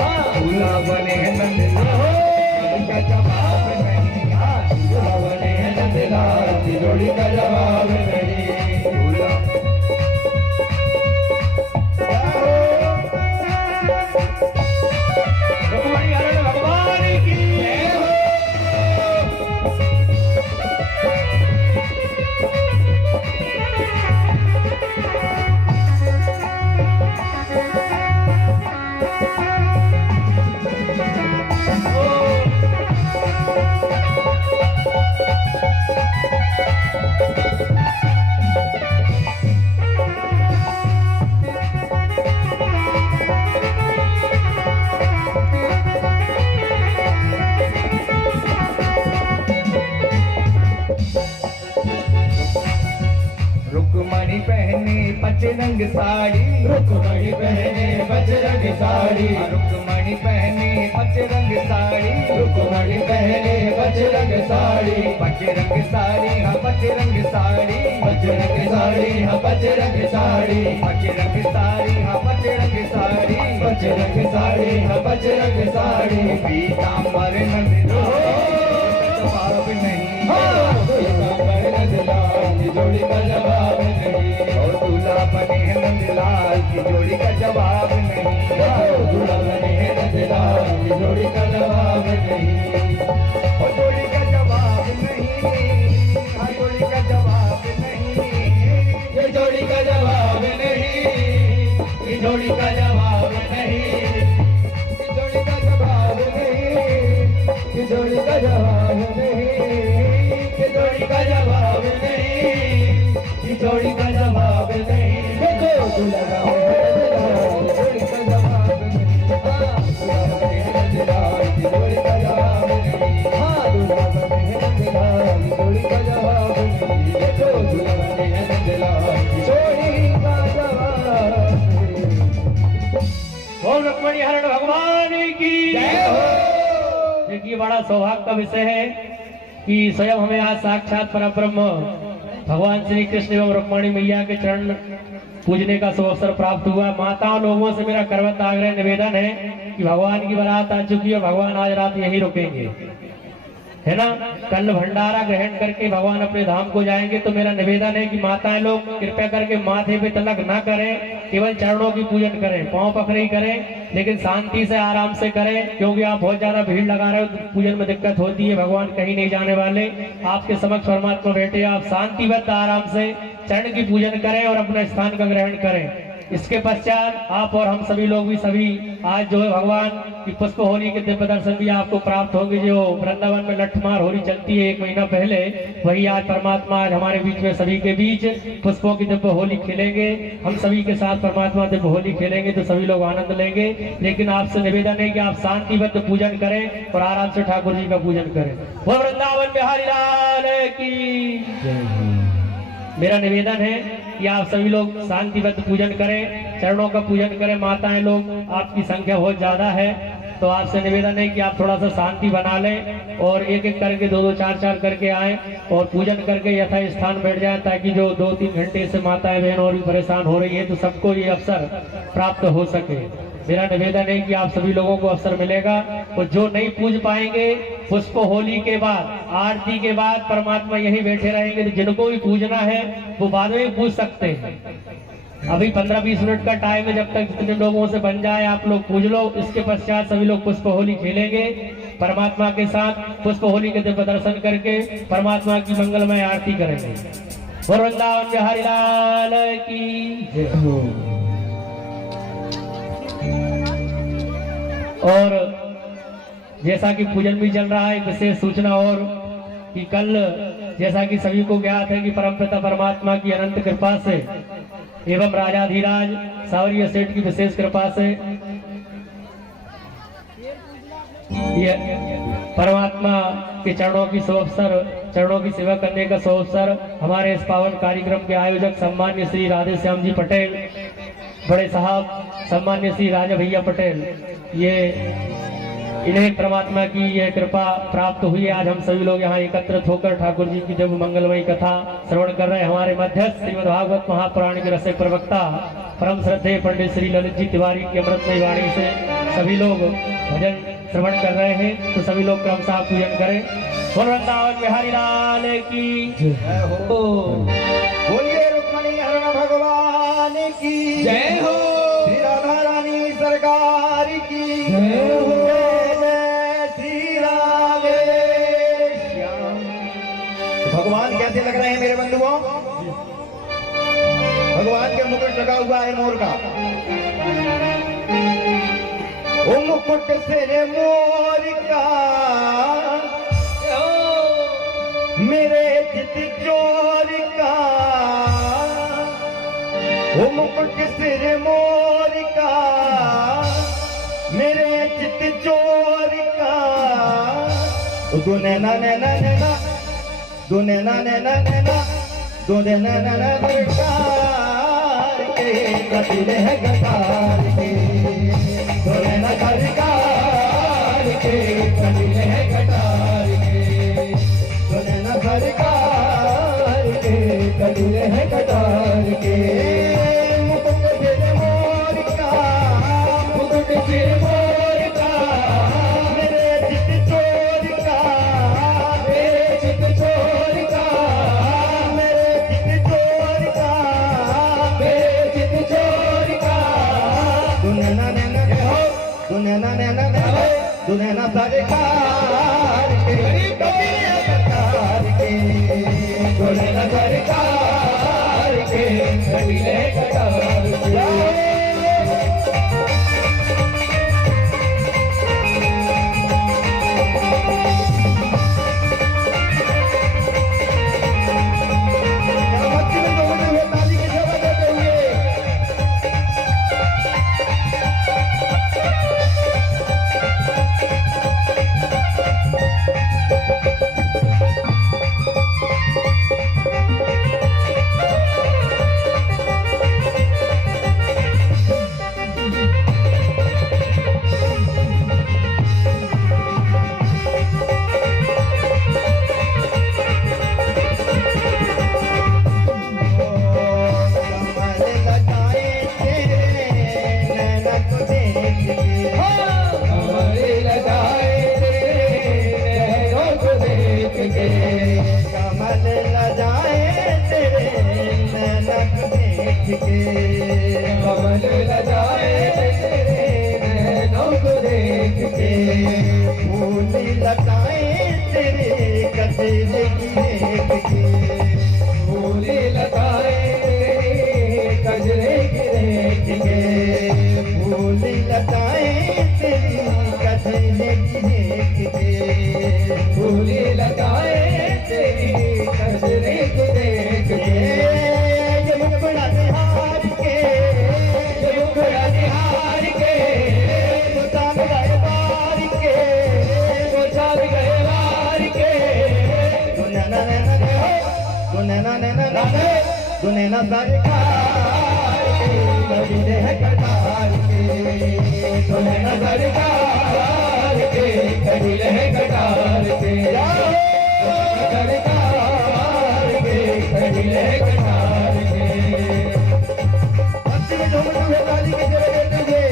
हाँ, दूल्हा बने हैं नंदलाल, जोड़ी का जवाब नहीं। हाँ, दूल्हा बने हैं नंदलाल, जोड़ी का जवाब नहीं। दूल्हा रुक्मणी हरण भगवान की जय हो। रुक्मणी पहने पचरंग साड़ी, रुक्मणी पहने बजरंग साड़ी, रुक्मणी पहने पचरंग साड़ी, रुक्मणी पहने बजरंग साड़ी, पचरंग साड़ी हाँ पचरंग साड़ी, बजरंग साड़ी हाँ बजरंग साड़ी, पचरंग साड़ी हाँ पचरंग साड़ी, बजरंग साड़ी हाँ बजरंग साड़ी। पीताम्बर नंदलाल जवाब नहीं। जोड़ी का जवाब नहीं। और दूल्हा बने हैं नंदलाल, जवाब नहीं। दुल्हन है नजरार ये जोड़ी का जवाब नहीं। ओ जोड़ी का जवाब नहीं, हाँ जोड़ी का जवाब नहीं। ये जोड़ी का जवाब नहीं, ये जोड़ी का जवाब नहीं, ये जोड़ी का जवाब नहीं, ये जोड़ी का जवाब नहीं, ये जोड़ी का जवाब नहीं, ये जोड़ी का जवाब नहीं। देखो दुल्हन है जोड़ी का जवाब नहीं। हाँ दुल्हन है ये जोड़ी का जवाब नहीं। हाँ दुल्हन है जोड़ी का जवाब नहीं। देखो दुल्हन है जोड़ी का जवाब नहीं। बोल रुक्मणी हरण भगवान की जय हो। देखिए बड़ा सौभाग्य का विषय है कि स्वयं हमें आज साक्षात परब्रह्म भगवान श्री कृष्ण एवं रुक्मणी मैया के चरण पूजने का शुभ अवसर प्राप्त हुआ। माताओं लोगों से मेरा करवत आग्रह निवेदन है कि भगवान की बारात आ चुकी है, भगवान आज रात यहीं रुकेंगे, है ना। कल भंडारा ग्रहण करके भगवान अपने धाम को जाएंगे। तो मेरा निवेदन है कि माताएं लोग कृपया करके माथे पे तिलक ना करें, केवल चरणों की पूजन करें, पांव पकड़ी करें, लेकिन शांति से आराम से करें, क्योंकि आप बहुत ज्यादा भीड़ लगा रहे हो तो पूजन में दिक्कत होती है। भगवान कहीं नहीं जाने वाले, आपके समक्ष परमात्मा बैठे, आप शांतिबद्ध आराम से चरण की पूजन करें और अपना स्थान का ग्रहण करें। इसके पश्चात आप और हम सभी लोग भी सभी आज जो है भगवान की पुष्प होली के दिव्य दर्शन भी आपको प्राप्त होंगे। जो वृंदावन में लठमार होली चलती है 1 महीना पहले, वही आज परमात्मा आज हमारे बीच में सभी के बीच पुष्पों की दिव्य होली खेलेंगे। हम सभी के साथ परमात्मा दिव्य होली खेलेंगे तो सभी लोग आनंद लेंगे। लेकिन आपसे निवेदन है कि आप शांतिबद्ध पूजन करें और आराम से ठाकुर जी का पूजन करें। वो वृंदावन बिहारी लाल की मेरा निवेदन है कि आप सभी लोग शांतिबद्ध पूजन करें, चरणों का पूजन करें। माताएं लोग आपकी संख्या बहुत ज्यादा है, तो आपसे निवेदन है कि आप थोड़ा सा शांति बना लें और एक एक करके 2-2 4-4 करके आए और पूजन करके यथा स्थान बैठ जाए, ताकि जो 2-3 घंटे से माताएं बहन और भी परेशान हो रही है तो सबको ये अवसर प्राप्त हो सके। मेरा निवेदन है कि आप सभी लोगों को अवसर मिलेगा और जो नहीं पूज पाएंगे पुष्प होली के बाद, आरती के बाद परमात्मा यहीं बैठे रहेंगे। तो जिनको भी पूजना है वो बाद में पूछ सकते हैं। अभी 15-20 मिनट का टाइम है, जब तक जितने लोगों से बन जाए आप लोग पूज लो। इसके पश्चात सभी लोग पुष्प होली खेलेंगे परमात्मा के साथ। पुष्प होली के दिव्य दर्शन करके परमात्मा की मंगलमय आरती करेंगे। वृंदावन बिहारी लाल की जय हो। और जैसा कि पूजन भी चल रहा है, विशेष सूचना और कि कल जैसा कि सभी को ज्ञात है कि परमपिता परमात्मा की अनंत कृपा से एवं राजाधिराज सावरिया सेठ की विशेष कृपा से ये परमात्मा के चरणों की शुभ अवसर, चरणों की सेवा करने का शुभ अवसर हमारे इस पावन कार्यक्रम के आयोजक सम्मान्य श्री राधे श्याम जी पटेल, बड़े साहब सम्मान्य श्री राजा भैया पटेल, ये इन्हें परमात्मा की यह कृपा प्राप्त हुई। आज हम सभी लोग यहाँ एकत्रित होकर ठाकुर जी की जब मंगलमयी कथा श्रवण कर रहे हैं। हमारे मध्यस्थ श्रीमद् भागवत महापुराण के रसिक प्रवक्ता परम श्रद्धेय पंडित श्री ललित जी तिवारी की अमृतमयी वाणी से सभी लोग भजन श्रवण कर रहे हैं, तो सभी लोग क्रमशः पूजन करें। वृंदावन बिहारी लाल की जय हो। बोलिए रुक्मणी हरण भगवान की जय हो। श्री राधा रानी सरकार की जय हो। जय श्री राधे श्याम। तो भगवान कैसे लग रहे हैं मेरे बंधुओं? भगवान के मुकुट लगा हुआ है मोर का। ओ मुकुट सिर मोर का मेरे चित चोर का। ओ मुकुट सिर मोर का मेरे चित चोर का। दो नैना नैना नैना, दो नैना नैना नैना, दो नैना नैना सरकार के कपिल है गटार के। दो नैना सरकार के कपिल है गटार के। दो नैना सरकार के कपिल है गटार के। मुकुट सिर मोर का, मुकुट सिर मोर का मेरे चित चोर का। मेरे चित चोर का, मेरे चित चोर का, मेरे चित चोर का। सुनैना सरकार के कबीर सरकार के सुनैना सरकार के कबीर सरकार के कमल लजाए तेरे नैनों को देख के फूल लताए तेरे गजरे की देख के फूल लताए तेरे गजरे की देख के फूल लताए तेरी गजरे की देख के फूल लताए तेरी गजरे की देख के सुनैना सरकार के कबीर सरकार के सुनैना सरकार के कबीर सरकार के सरकार के कबीर सरकार के भक्ति में झूम झूम ताली के जय देते हुए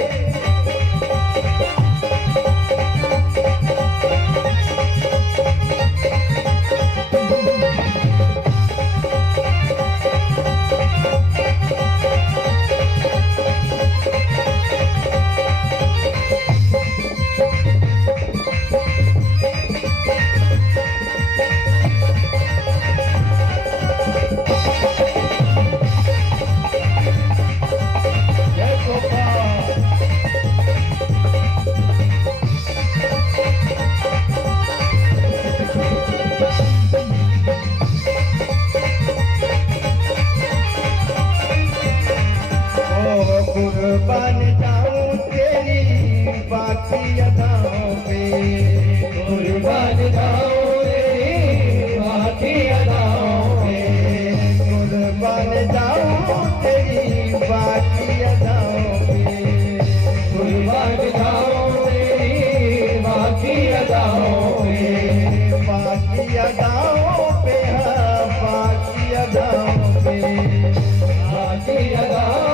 कुर्बान जाऊं तेरी बाकी अदाओं पे कुर्बान जाऊं तेरी बाकी अदाओं पे कुर्बान जाऊं तेरी बाकी अदाओं पे कुर्बान जाऊं तेरी बाकी अदाओं पे बाकी अदाओं पे हाँ बाकी अदाओं पे बाकी अदाओं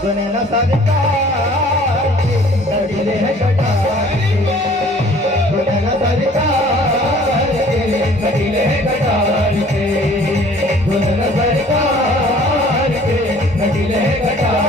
सुनैना सरकार के कबीर सरकार के सुनैना सरकार के कबीर सरकार के सुनैना सरकार के कबीर सरकार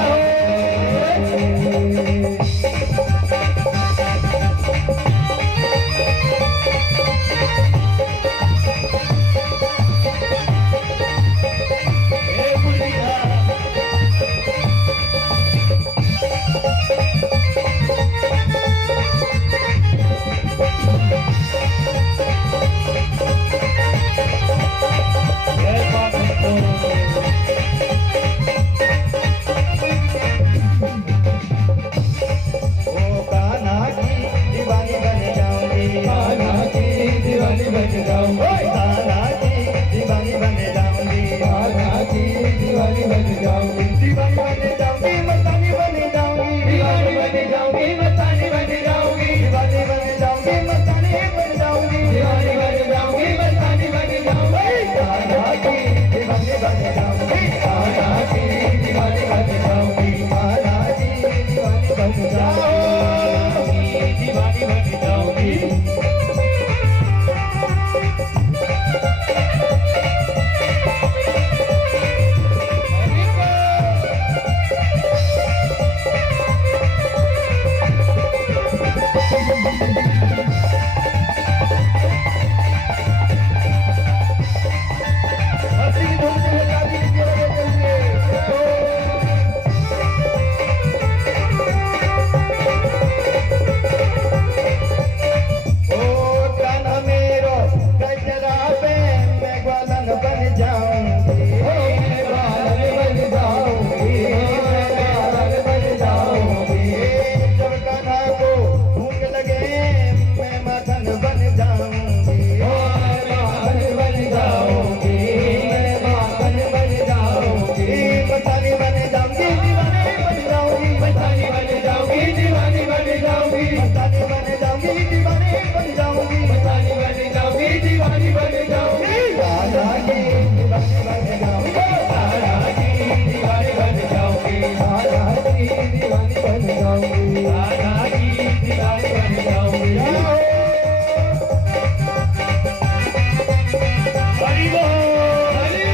बन जाऊंगी, राधा की दीवानी बन जाऊंगी। हरि बोल, हरि।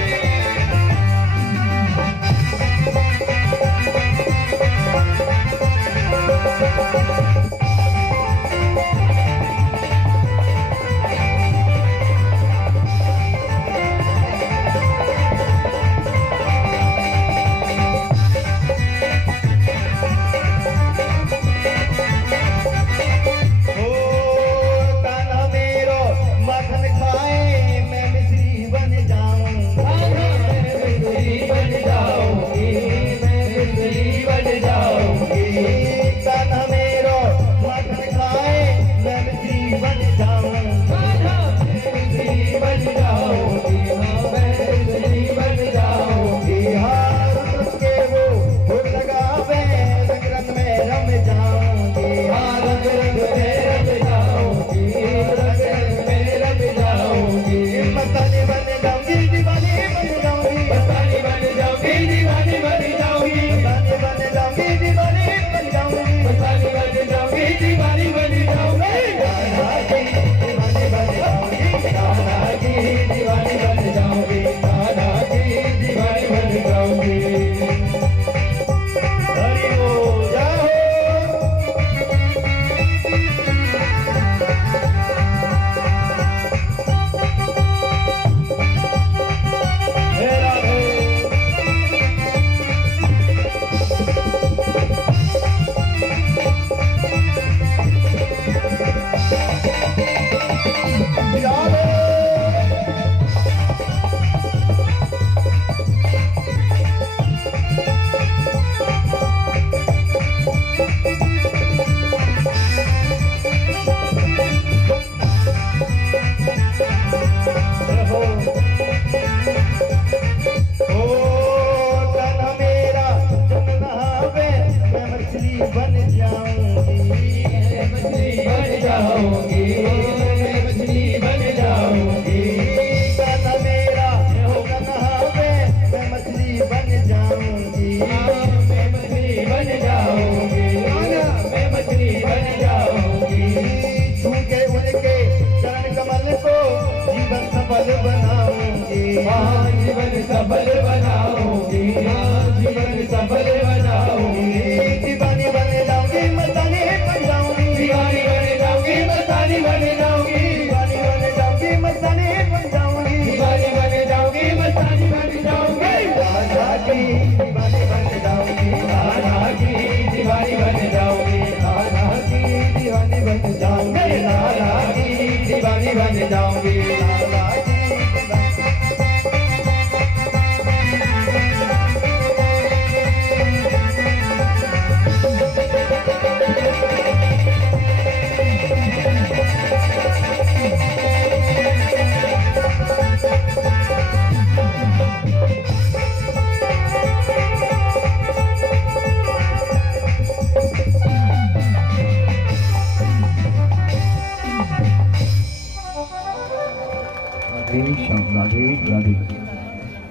सफल बनाऊंगी, जीवन सफल बनाऊंगी, दीवानी बन जाऊंगी, मस्तानी बन जाऊंगी, दीवानी बन जाऊंगी, मस्तानी बन जाऊंगी, दीवानी बन जाऊंगी, मस्तानी बन जाऊंगी, दीवानी बन जाऊंगी, मस्तानी बन जाऊंगी, राधा की दीवानी बन जाऊंगी, राधा की दीवानी बन जाऊंगी, राधा की दीवानी बन जाऊंगी, राधा की दीवानी बन जाऊंगी, राधा की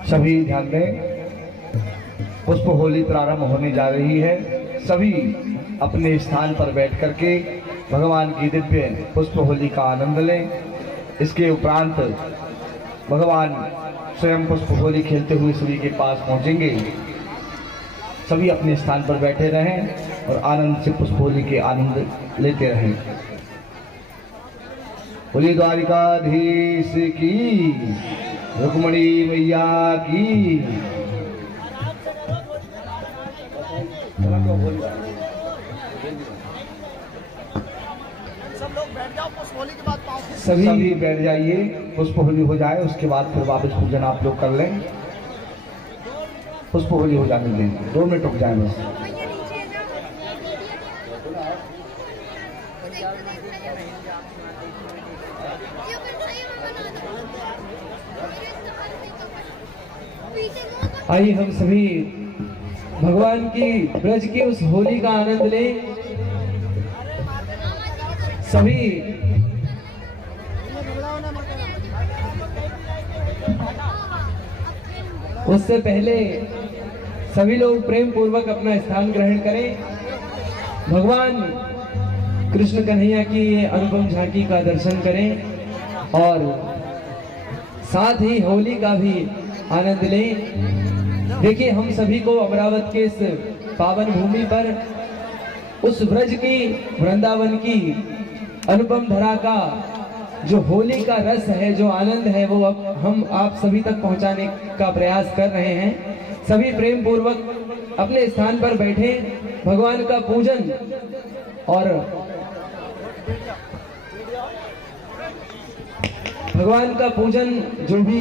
सभी ध्यान दें, पुष्प होली प्रारंभ होने जा रही है। सभी अपने स्थान पर बैठ करके भगवान की दिव्य पुष्प होली का आनंद लें। इसके उपरांत भगवान स्वयं पुष्प होली खेलते हुए सभी के पास पहुंचेंगे। सभी अपने स्थान पर बैठे रहें और आनंद से पुष्प होली के आनंद लेते रहें। बोलिए द्वारिकाधीश की, रुक्मणी मैया की। सब लोग बैठ जाओ, पुष्प होली के बाद पाँव सभी बैठ जाइए, पुष्प होली हो जाए, उसके बाद फिर वापस पूजन आप लोग कर लें। पुष्प होली हो जाने दें, 2 मिनट रुक जाए बस। आइए हम सभी भगवान की ब्रज की उस होली का आनंद लें। सभी उससे पहले सभी लोग प्रेम पूर्वक अपना स्थान ग्रहण करें। भगवान कृष्ण कन्हैया की ये अनुपम झांकी का दर्शन करें और साथ ही होली का भी आनंद लें। देखिए, हम सभी को अमरावत के इस पावन भूमि पर उस ब्रज की, वृंदावन की अनुपम धरा का जो होली का रस है, जो आनंद है, वो अब हम आप सभी तक पहुंचाने का प्रयास कर रहे हैं। सभी प्रेम पूर्वक अपने स्थान पर बैठे भगवान का पूजन और भगवान का पूजन जो भी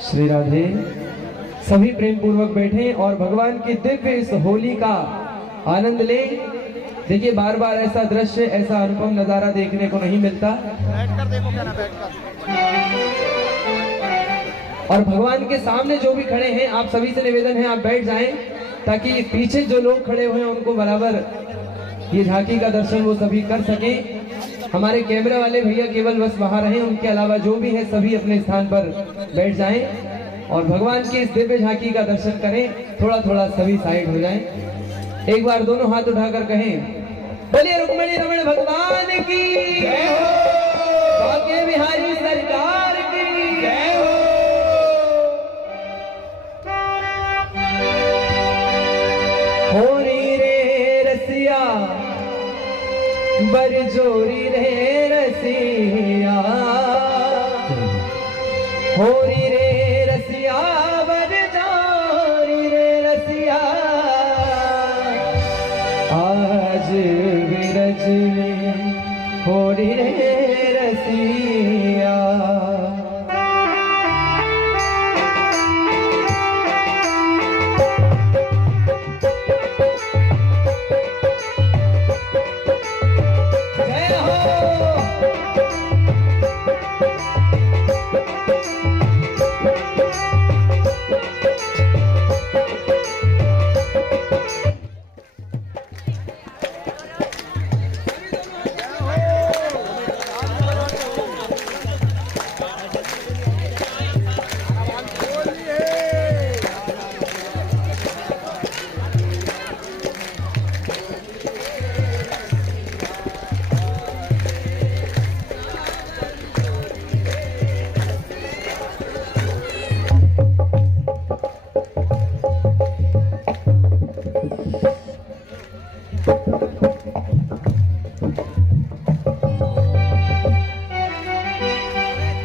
श्री राधे। सभी प्रेम पूर्वक बैठे और भगवान की दिव्य इस होली का आनंद लें। देखिए, बार बार ऐसा दृश्य, ऐसा अनुपम नजारा देखने को नहीं मिलता। बैठकर देखो क्या ना, बैठकर। और भगवान के सामने जो भी खड़े हैं, आप सभी से निवेदन है आप बैठ जाएं, ताकि पीछे जो लोग खड़े हुए हैं उनको बराबर ये झांकी का दर्शन वो सभी कर सकें। हमारे कैमरा वाले भैया केवल बस बाहर हैं, उनके अलावा जो भी है सभी अपने स्थान पर बैठ जाएं और भगवान की इस दिव्य झांकी का दर्शन करें। थोड़ा थोड़ा सभी साइड हो जाएं। एक बार दोनों हाथ उठाकर कहें, बोलिए रुक्मणी रमण भगवान की जय हो, बांके बिहारी सरकार की जय हो। होरी रे रसिया बरजोरी रे रसिया, होरी रे रसिया बरजोरी रे रसिया, आज विरज में होरी रे रसिया।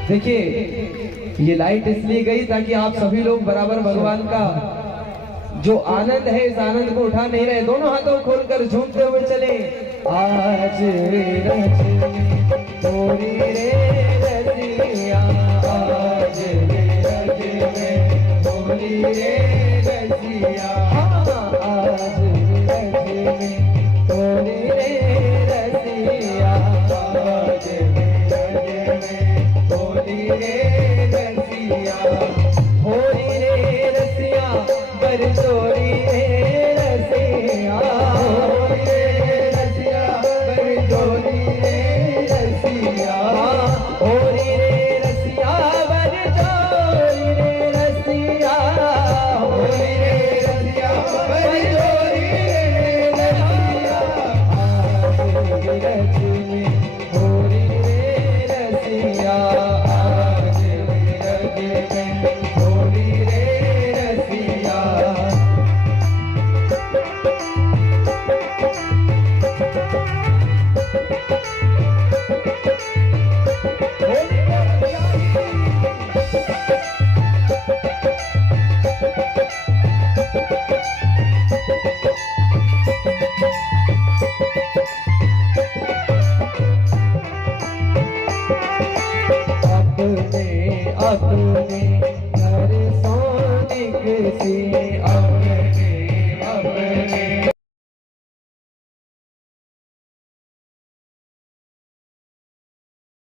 देखिए, ये लाइट इसलिए गई ताकि आप सभी लोग बराबर भगवान का जो आनंद है, इस आनंद को उठा नहीं रहे। दोनों हाथों खोलकर झूमते हुए चले। आज होरी रे रसिया, आज होरी रे रसिया, आज होरी रे रसिया, आज होरी रे रसिया, होरी रे रसिया बरजोरी रे रसिया, होरी रे रसिया बरजोरी रे रसिया, होरी रे रसिया बरजोरी रे रसिया, होरी रे रसिया बरजोरी रे रसिया, आज विरज में होरी रे रसिया, आज विरज में होरी रे रसिया। अपने